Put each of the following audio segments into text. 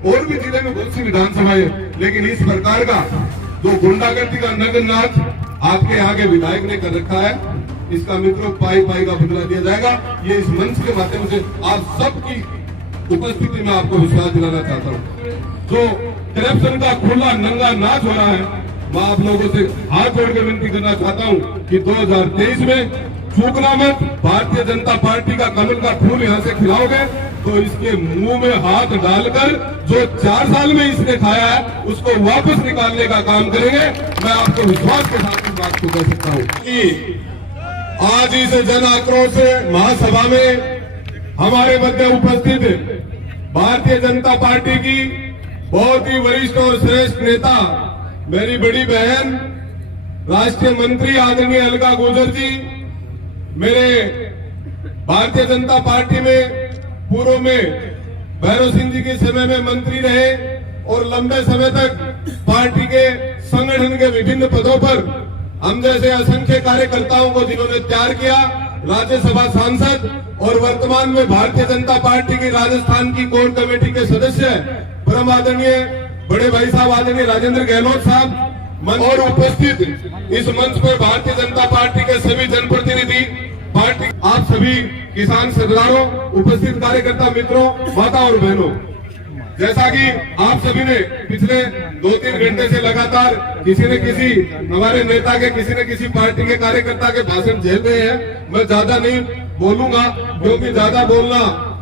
और भी जिले में बहुत सी विधानसभाएं, लेकिन इस प्रकार का जो गुंडागर्दी का नगर नाच आपके यहाँ के विधायक ने कर रखा है, इसका मित्रों पाई पाई का बदला दिया जाएगा। ये इस मंच के माध्यम से आप सबकी उपस्थिति में आपको विश्वास दिलाना चाहता हूँ। जो करप्शन का खुला नंगा नाच हो रहा है, मैं आप लोगों से हाथ जोड़ के विनती करना चाहता हूँ कि 2023 में चूकना मत। भारतीय जनता पार्टी का कमल का फूल यहाँ से खिलाओगे तो इसके मुंह में हाथ डालकर जो 4 साल में इसने खाया है उसको वापस निकालने का काम करेंगे। मैं आपको विश्वास के साथ इस बात को कह सकता हूँ कि आज इस जन आक्रोश महासभा में हमारे मध्य उपस्थित भारतीय जनता पार्टी की बहुत ही वरिष्ठ और श्रेष्ठ नेता, मेरी बड़ी बहन राष्ट्रीय मंत्री आदरणीय अलका गुर्जर जी, मेरे भारतीय जनता पार्टी में पूर्व में भैरव सिंह जी के समय में मंत्री रहे और लंबे समय तक पार्टी के संगठन के विभिन्न पदों पर हम जैसे असंख्य कार्यकर्ताओं को जिन्होंने तैयार किया, राज्यसभा सांसद और वर्तमान में भारतीय जनता पार्टी की राजस्थान की कोर कमेटी के सदस्य परम आदरणीय बड़े भाई साहब आदरणीय राजेंद्र गहलोत साहब और उपस्थित इस मंच पर भारतीय जनता पार्टी के सभी जनप्रतिनिधि, पार्टी आप सभी किसान सरदारों, उपस्थित कार्यकर्ता मित्रों, माता और बहनों, जैसा कि आप सभी ने पिछले 2-3 घंटे से लगातार किसी न किसी हमारे नेता के, किसी न किसी पार्टी के कार्यकर्ता के भाषण झेल रहे हैं। मैं ज्यादा नहीं बोलूंगा क्योंकि ज्यादा बोलना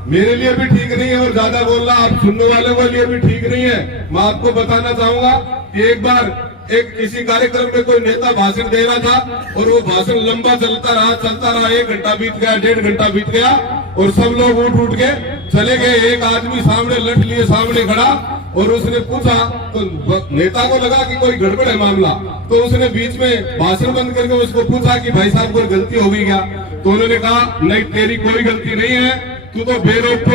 मेरे लिए भी ठीक नहीं है और ज्यादा बोलना आप सुनने वालों के लिए भी ठीक नहीं है। मैं आपको बताना चाहूंगा कि एक बार किसी कार्यक्रम में कोई नेता भाषण दे रहा था और वो भाषण लंबा चलता रहा, 1 घंटा बीत गया, 1.5 घंटा बीत गया और सब लोग उठ के चले गए। एक आदमी सामने लठ लिए सामने खड़ा और उसने पूछा तो नेता को लगा कि कोई गड़बड़ है मामला, तो उसने बीच में भाषण बंद करके उसको पूछा कि भाई साहब कोई गलती हो गई क्या? तो उन्होंने कहा नहीं, तेरी कोई गलती नहीं है, तू तो बेरोक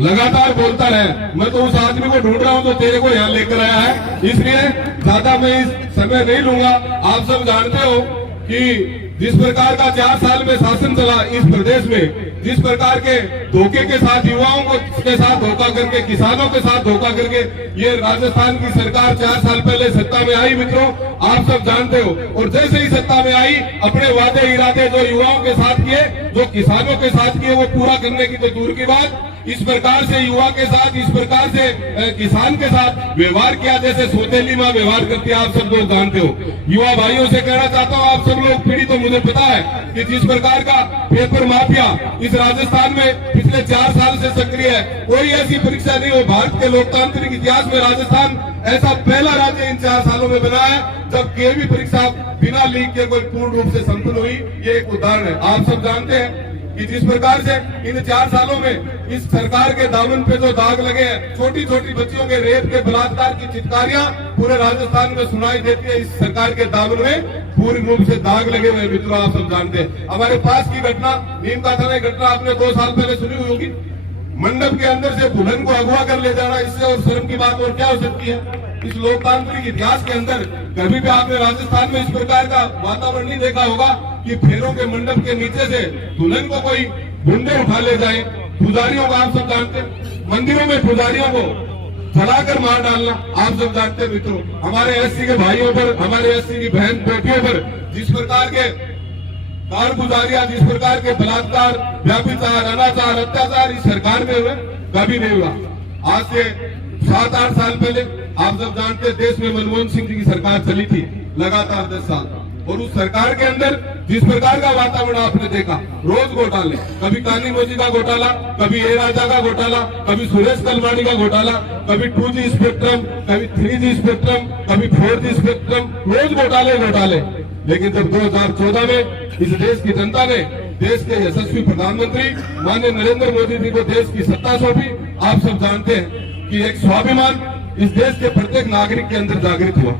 लगातार बोलता रहे। मैं तो उस आदमी को ढूंढ रहा हूं जो तेरे को यहाँ लेकर आया है, इसलिए ज्यादा मैं इस समय नहीं लूंगा। आप सब जानते हो कि जिस प्रकार का 4 साल में शासन चला इस प्रदेश में, जिस प्रकार के धोखे के साथ युवाओं के साथ धोखा करके, किसानों के साथ धोखा करके ये राजस्थान की सरकार 4 साल पहले सत्ता में आई मित्रों, आप सब जानते हो। और जैसे ही सत्ता में आई, अपने वादे इरादे जो युवाओं के साथ किए, जो किसानों के साथ किए, वो पूरा करने की तो दूर की बात, इस प्रकार से युवा के साथ, इस प्रकार से किसान के साथ व्यवहार किया जैसे सौतेली माँ व्यवहार करती है, आप सब लोग जानते हो। युवा भाइयों से कहना चाहता हूँ, आप सब लोग पीढ़ी तो मुझे पता है कि जिस प्रकार का पेपर माफिया इस राजस्थान में पिछले 4 साल से सक्रिय है, कोई ऐसी परीक्षा नहीं हो भारत के लोकतांत्रिक इतिहास में राजस्थान ऐसा पहला राज्य इन 4 सालों में बना है जब केवी परीक्षा बिना लीक के कोई पूर्ण रूप से संपन्न हुई। ये एक उदाहरण है। आप सब जानते हैं कि जिस प्रकार से इन 4 सालों में इस सरकार के दामन पे जो दाग लगे हैं, छोटी छोटी बच्चियों के रेप के बलात्कार की चित्कारियां पूरे राजस्थान में सुनाई देती है। इस सरकार के दामन में पूर्ण रूप से दाग लगे हुए मित्रों, आप सब जानते हैं। हमारे पास की घटना, नीम का थाना घटना आपने 2 साल पहले सुनी हुई होगी। मंडप के अंदर से दुल्हन को अगवा कर ले जाना, इससे और शर्म की बात और क्या हो सकती है? इस लोकतांत्रिक इतिहास के अंदर कभी भी आपने राजस्थान में इस प्रकार का वातावरण नहीं देखा होगा कि फेरों के मंडप के नीचे से दुल्हन को कोई गुंडे उठा ले जाए। पुजारियों को आप सब जानते हैं, मंदिरों में पुजारियों को जलाकर मार डालना, आप सब जानते हैं मित्रों। हमारे एससी के भाइयों पर, हमारे एससी की बहन बेटियों पर जिस प्रकार के कारगुजारियां, जिस प्रकार के बलात्कार, व्याभिचार, अनाचार, अत्याचार इस सरकार में हुए, कभी नहीं हुआ। आज से 7-8 साल पहले आप सब जानते हैं देश में मनमोहन सिंह जी की सरकार चली थी लगातार 10 साल, और उस सरकार के अंदर जिस प्रकार का वातावरण आपने देखा, रोज घोटाले, कभी कानी मोजी का घोटाला, कभी ए राजा का घोटाला, कभी सुरेश कलमानी का घोटाला, कभी 2G स्पेक्ट्रम, कभी 3G स्पेक्ट्रम, कभी 4G स्पेक्ट्रम, रोज घोटाले। लेकिन जब 2014 में इस देश की जनता ने देश के यशस्वी प्रधानमंत्री माननीय नरेंद्र मोदी जी को देश की सत्ता सौंपी, आप सब जानते हैं कि एक स्वाभिमान इस देश के प्रत्येक नागरिक के अंदर जागृत हुआ।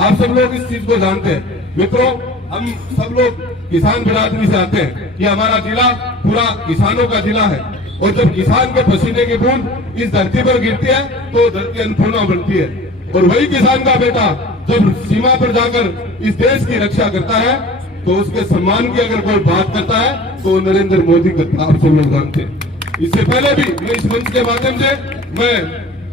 आप सब लोग इस चीज को जानते हैं मित्रों। हम सब लोग किसान बिरादरी से आते हैं कि हमारा जिला पूरा किसानों का जिला है, और जब किसान के पसीने की बूंद इस धरती पर गिरती है तो धरती अन्नपूर्णा बनती है। और वही किसान का बेटा जब सीमा पर जाकर इस देश की रक्षा करता है तो उसके सम्मान की अगर कोई बात करता है तो नरेंद्र मोदी करता, आप सब लोग जानते हैं। इससे पहले भी मैं इस मंच के माध्यम से मैं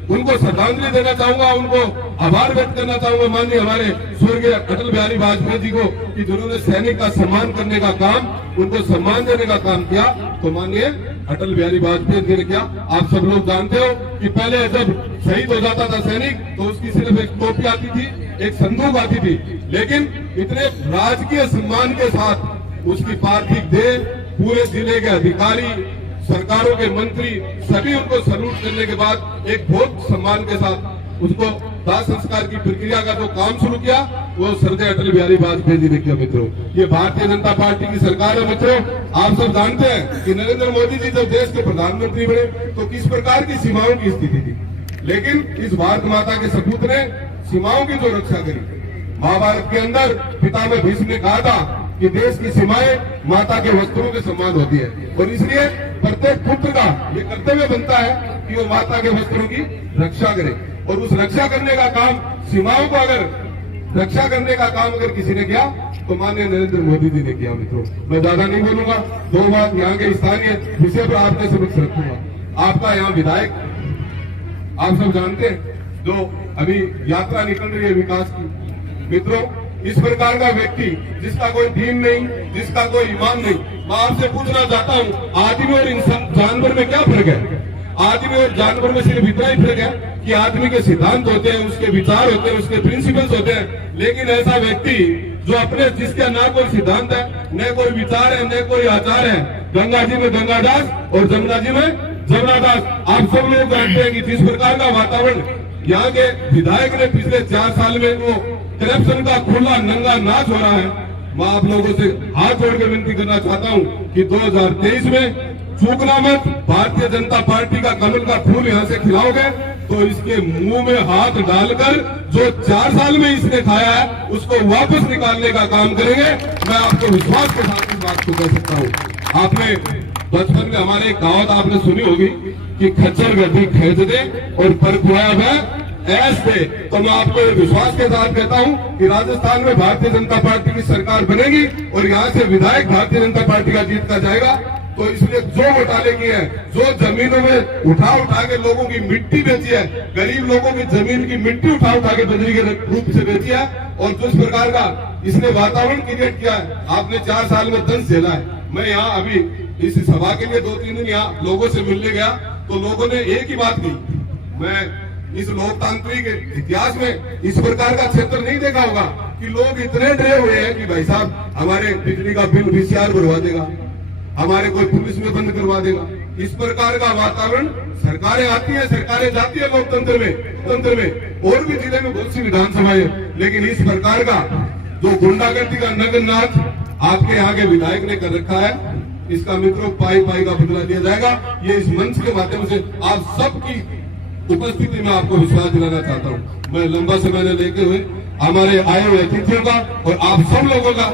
उनको श्रद्धांजलि देना चाहूंगा, उनको आभार व्यक्त करना चाहूंगा माननीय हमारे स्वर्गीय अटल बिहारी वाजपेयी जी को कि जिन्होंने सैनिक का सम्मान करने का काम, उनको सम्मान देने का काम किया, तो माननीय अटल बिहारी वाजपेयी जी ने किया। आप सब लोग जानते हो कि पहले जब शहीद हो जाता था सैनिक तो उसकी सिर्फ एक टोपी आती थी, एक संदूक आती थी, लेकिन इतने राजकीय सम्मान के साथ उसकी पार्थिव देह पूरे जिले के अधिकारी, सरकारों के मंत्री सभी उनको सैल्यूट करने के बाद एक बहुत सम्मान के साथ उसको दाह संस्कार की प्रक्रिया का जो काम शुरू किया वो श्रद्धेय अटल बिहारी वाजपेयी जी ने किया। मित्रों, ये भारतीय जनता पार्टी की सरकार है। मित्रों, आप सब जानते हैं कि नरेंद्र मोदी जी जब देश के प्रधानमंत्री बने तो किस प्रकार की सीमाओं की स्थिति थी, लेकिन इस भारत माता के सपूत ने सीमाओं की जो रक्षा करी। महाभारत के अंदर पितामह भीष्म ने कहा था कि देश की सीमाएं माता के वस्त्रों के समान होती है, और इसलिए प्रत्येक पुत्र का ये कर्तव्य बनता है कि वो माता के वस्त्रों की रक्षा करे। और उस रक्षा करने का काम, सीमाओं को अगर रक्षा करने का काम अगर किसी ने किया तो माननीय नरेंद्र मोदी जी ने किया। मित्रों, मैं ज्यादा नहीं बोलूंगा, दो बात यहाँ के स्थानीय विषय पर आपके समक्ष रखूंगा। आपका यहाँ विधायक, आप सब जानते हैं, जो अभी यात्रा निकल रही है विकास की। मित्रों, इस प्रकार का व्यक्ति जिसका कोई दीन नहीं, जिसका कोई ईमान नहीं, मैं आपसे पूछना चाहता हूँ, आदमी और इंसान जानवर में क्या फर्क है? आदमी और जानवर में सिर्फ इतना ही फर्क है कि आदमी के सिद्धांत होते हैं, उसके विचार होते हैं, उसके प्रिंसिपल्स होते हैं, लेकिन ऐसा व्यक्ति जो अपने, जिसका ना कोई सिद्धांत है, न कोई विचार है, न कोई आचार है, गंगा जी में गंगादास और जमुना जी में जमुनादास। आप सब लोग जानते हैं कि जिस प्रकार का वातावरण यहाँ के विधायक ने पिछले 4 साल में वो करप्शन का खुला नंगा नाच हो रहा है, मैं आप लोगों से हाथ जोड़ के विनती करना चाहता हूँ कि 2023 में चूकना मत। भारतीय जनता पार्टी का कमल का फूल यहाँ से खिलाओगे तो इसके मुंह में हाथ डालकर जो 4 साल में इसने खाया है उसको वापस निकालने का काम करेंगे। मैं आपको विश्वास के साथ इस बात को कह सकता हूँ। आपने बचपन में हमारे एक कहावत आपने सुनी होगी कि खच्चर गड्ढी खेच दे और पर खोया वह ऐस दे। तो मैं आपको विश्वास के साथ कहता हूं कि राजस्थान में भारतीय जनता पार्टी की सरकार बनेगी और यहां से विधायक भारतीय जनता पार्टी का जीत का जाएगा। तो इसलिए जो घोटाले किए हैं, जो जमीनों में उठा के लोगों की मिट्टी बेची है, गरीब लोगों की जमीन की मिट्टी उठा के बजरी के रूप से बेची है, और जिस प्रकार का इसने वातावरण क्रिएट किया है, आपने 4 साल में दंश झेला है। मैं यहाँ अभी इस सभा के लिए 2-3 दिन यहाँ लोगों से मिलने गया तो लोगों ने एक ही बात कही, मैं इस लोकतांत्रिक इतिहास में इस प्रकार का क्षेत्र नहीं देखा होगा कि लोग इतने डरे हुए हैं कि भाई साहब हमारे बिजली का बिल VCR भरवा देगा, हमारे कोई पुलिस में बंद करवा देगा। इस प्रकार का वातावरण, सरकारें आती है, सरकारें जाती है लोकतंत्र में, और भी जिले में बहुत सी विधानसभाएं, लेकिन इस प्रकार का जो गुंडागर्दी का नगर नाच आपके यहाँ के विधायक ने कर रखा है, इसका मित्रों पाई का बदला दिया जाएगा। ये इस मंच के माध्यम से आप सबकी उपस्थिति में आपको विश्वास दिलाना चाहता हूँ। मैं लंबा समय लेके हुए हमारे आए हुए अतिथियों का और आप सब लोगों का